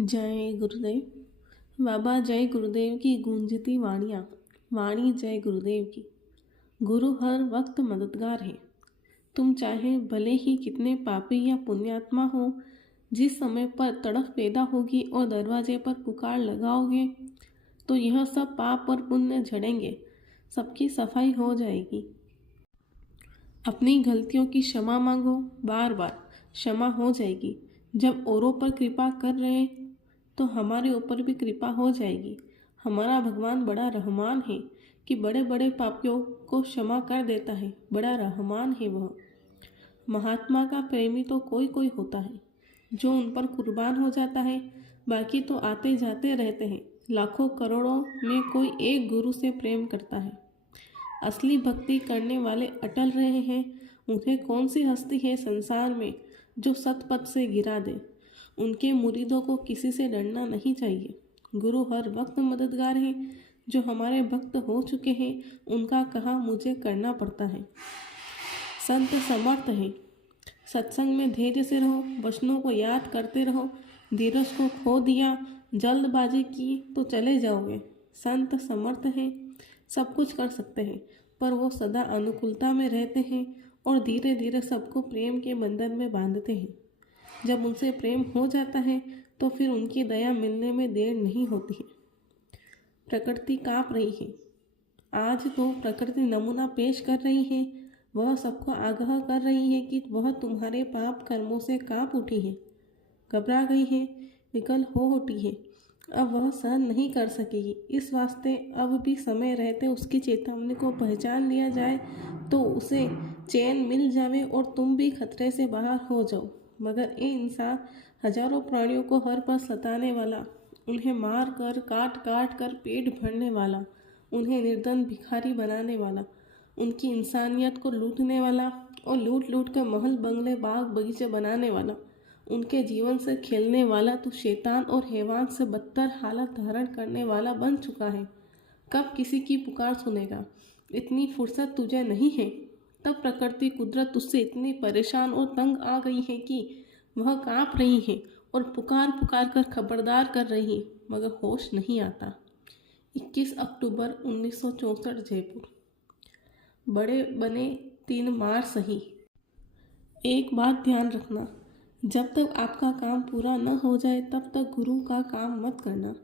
जय गुरुदेव। बाबा जय गुरुदेव की गूंजती वाणियाँ, वाणी जय गुरुदेव की। गुरु हर वक्त मददगार है। तुम चाहे भले ही कितने पापी या पुण्यात्मा हो, जिस समय पर तड़फ पैदा होगी और दरवाजे पर पुकार लगाओगे तो यह सब पाप और पुण्य झड़ेंगे, सबकी सफाई हो जाएगी। अपनी गलतियों की क्षमा मांगो, बार बार क्षमा हो जाएगी। जब औरों पर कृपा कर रहे तो हमारे ऊपर भी कृपा हो जाएगी। हमारा भगवान बड़ा रहमान है कि बड़े बड़े पापियों को क्षमा कर देता है। बड़ा रहमान है वह। महात्मा का प्रेमी तो कोई कोई होता है जो उन पर कुर्बान हो जाता है, बाकी तो आते जाते रहते हैं। लाखों करोड़ों में कोई एक गुरु से प्रेम करता है। असली भक्ति करने वाले अटल रहे हैं। उन्हें कौन सी हस्ती है संसार में जो सतपथ से गिरा दे। उनके मुरीदों को किसी से डरना नहीं चाहिए। गुरु हर वक्त मददगार है। जो हमारे भक्त हो चुके हैं उनका कहा मुझे करना पड़ता है। संत समर्थ है। सत्संग में धैर्य से रहो, वचनों को याद करते रहो। धीरज को खो दिया, जल्दबाजी की तो चले जाओगे। संत समर्थ है, सब कुछ कर सकते हैं, पर वो सदा अनुकूलता में रहते हैं और धीरे धीरे सबको प्रेम के बंधन में बांधते हैं। जब उनसे प्रेम हो जाता है तो फिर उनकी दया मिलने में देर नहीं होती है। प्रकृति काँप रही है। आज तो प्रकृति नमूना पेश कर रही है। वह सबको आगाह कर रही है कि वह तुम्हारे पाप कर्मों से काँप उठी है, घबरा गई है, विकल हो उठी है। अब वह सहन नहीं कर सकेगी। इस वास्ते अब भी समय रहते उसकी चेतावनी को पहचान लिया जाए तो उसे चैन मिल जावे और तुम भी खतरे से बाहर हो जाओ। मगर ये इंसान हजारों प्राणियों को हर पल सताने वाला, उन्हें मार कर काट काट कर पेट भरने वाला, उन्हें निर्धन भिखारी बनाने वाला, उनकी इंसानियत को लूटने वाला और लूट लूट कर महल बंगले बाग बगीचे बनाने वाला, उनके जीवन से खेलने वाला तो शैतान और हैवान से बदतर हालत धारण करने वाला बन चुका है। कब किसी की पुकार सुनेगा? इतनी फुर्सत तुझे नहीं है। तब प्रकृति कुदरत तुझसे इतनी परेशान और तंग आ गई है कि वह काँप रही है और पुकार पुकार कर खबरदार कर रही है, मगर होश नहीं आता। 21 अक्टूबर 1964 जयपुर। बड़े बने 3 मार सही। एक बात ध्यान रखना, जब तक आपका काम पूरा न हो जाए तब तक गुरु का काम मत करना।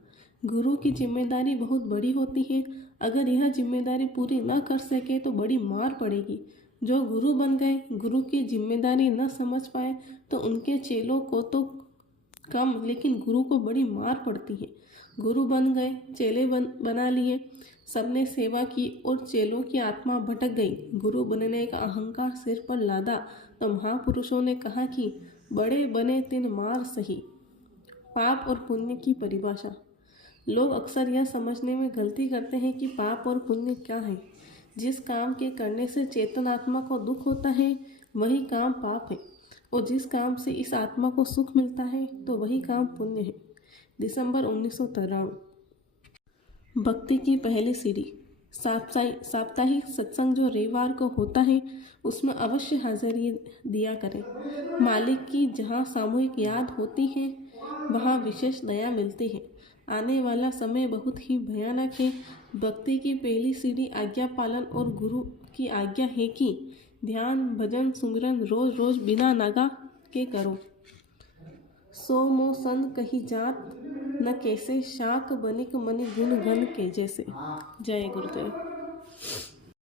गुरु की जिम्मेदारी बहुत बड़ी होती है। अगर यह जिम्मेदारी पूरी न कर सके तो बड़ी मार पड़ेगी। जो गुरु बन गए, गुरु की जिम्मेदारी न समझ पाए तो उनके चेलों को तो कम लेकिन गुरु को बड़ी मार पड़ती है। गुरु बन गए, चेले बना लिए, सबने सेवा की और चेलों की आत्मा भटक गई। गुरु बनने का अहंकार सिर पर लादा तो महापुरुषों ने कहा कि बड़े बने 3 मार सही। पाप और पुण्य की परिभाषा। लोग अक्सर यह समझने में गलती करते हैं कि पाप और पुण्य क्या है। जिस काम के करने से चेतन आत्मा को दुख होता है वही काम पाप है, और जिस काम से इस आत्मा को सुख मिलता है तो वही काम पुण्य है। दिसंबर 1993। भक्ति की पहली सीढ़ी। साप्ताहिक सत्संग जो रविवार को होता है उसमें अवश्य हाजिरी दिया करें। मालिक की जहाँ सामूहिक याद होती है वहाँ विशेष दया मिलती है। आने वाला समय बहुत ही भयानक है। भक्ति की पहली सीढ़ी आज्ञा पालन और गुरु की आज्ञा है कि ध्यान भजन सुमिरन रोज रोज बिना नागा के करो। सो मो सन कही जात न कैसे शाक बनिक मनि गुण गण के जैसे। जय गुरुदेव।